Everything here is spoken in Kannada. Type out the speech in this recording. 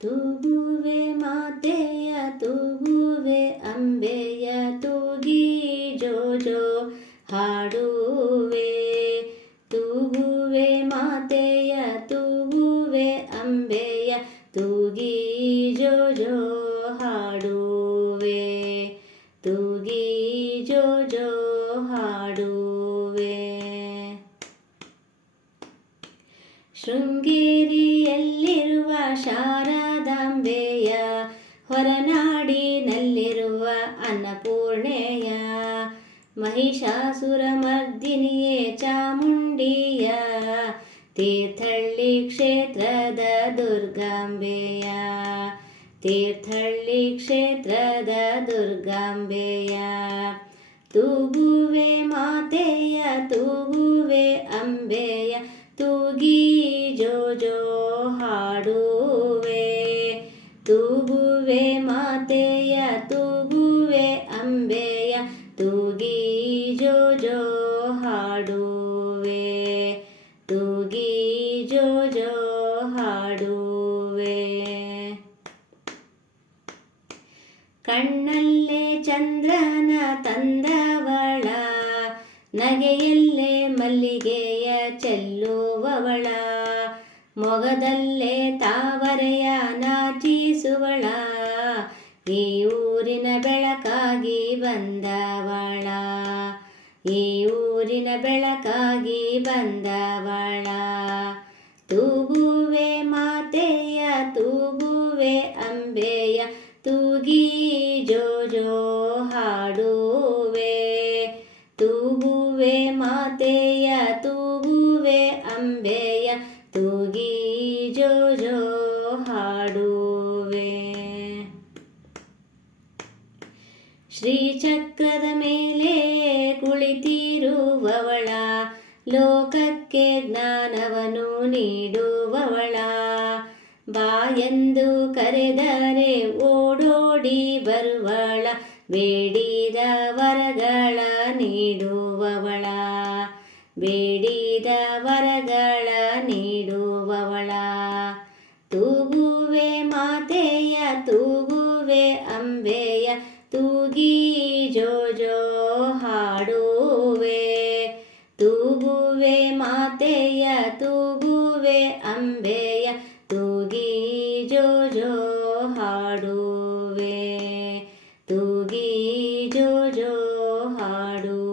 ತೂಗುವೆ ಮಾತೆಯ ತೂಗುವೆ ಅಂಬೆಯ ತೂಗಿ ಜೋ ಜೋ ಹಾಡುವೆ. ತೂಗುವೆ ಮಾತೆಯ ತೂಗುವೆ ಅಂಬೆಯ ತೂಗಿ ಜೋ ಜೋ ಹಾಡುವೆ. ತೂಗಿ ಜೋ ಜೋ ಹಾಡುವೆ. ಶೃಂಗೇರಿಯಲ್ಲಿರುವ ಶಾರದಾಂಬೆಯ ಹೊರನಾಡಿನಲ್ಲಿರುವ ಅನ್ನಪೂರ್ಣೆಯ ಮಹಿಷಾಸುರ ಮರ್ದಿನಿಯೇ ಚಾಮುಂಡಿಯ ತೀರ್ಥಹಳ್ಳಿ ಕ್ಷೇತ್ರದ ದುರ್ಗಾಂಬೆಯ ತೀರ್ಥಹಳ್ಳಿ ಕ್ಷೇತ್ರದ ದುರ್ಗಾಂಬೆಯ ತೂಗುವೆ ಮಾತೆಯ ತೂಗುವೆ ಅಂಬೆಯ ತೂಗಿ ಜೋ ಜೋ ಹಾಡುವೆ, ತೂಗುವೆ ಮಾತೆಯ, ತೂಗುವೆ ಅಂಬೆಯ, ತೂಗಿ ಜೋ ಜೋ ಹಾಡುವೆ, ತೂಗಿ ಜೋ ಜೋ ಹಾಡುವೆ. ಕಣ್ಣಲ್ಲೇ ಚಂದ್ರನ ತಂದವಳ, ನಗೆಯಲ್ಲೇ ಮಲ್ಲಿಗೆಯ ಚೆಲ್ಲುವವಳ. ಮೊಗದಲ್ಲೇ ತಾವರೆಯ ನಾಚಿಸುವಳ. ಈ ಊರಿನ ಬೆಳಕಾಗಿ ಬಂದವಳ. ಈ ಊರಿನ ಬೆಳಕಾಗಿ ಬಂದವಳ. ತೂಗುವೆ ಮಾತೆಯ, ತೂಗುವೆ ಅಂಬೆಯ, ತೂಗಿ ಜೋ ಜೋ ಹಾಡುವೆ. ತೂಗುವೆ ಮಾತೆಯ ತೂಗುವೆ ಹಾಡುವೆ. ಶ್ರೀಚಕ್ರದ ಮೇಲೆ ಕುಳಿತಿರುವವಳ, ಲೋಕಕ್ಕೆ ಜ್ಞಾನವನ್ನು ನೀಡುವವಳ. ಬಾಯೆಂದು ಕರೆದರೆ ಓಡೋಡಿ ಬರುವಳ, ಬೇಡಿದ ವರಗಳ ನೀಡುವವಳ. ಬೇಡಿದ ವರಗಳ ನೀಡುವವಳ. ತೂಗುವೆ ಮಾತೆಯ, ತೂಗುವೆ ಅಂಬೆಯ, ತೂಗಿ ಜೋ ಜೋ ಹಾಡುವೆ. ತೂಗುವೆ ಮಾತೆಯ, ತೂಗುವೆ ಅಂಬೆಯ, ತೂಗಿ ಜೋ ಜೋ ಹಾಡುವೆ. ತೂಗಿ ಜೋ ಜೋ ಹಾಡು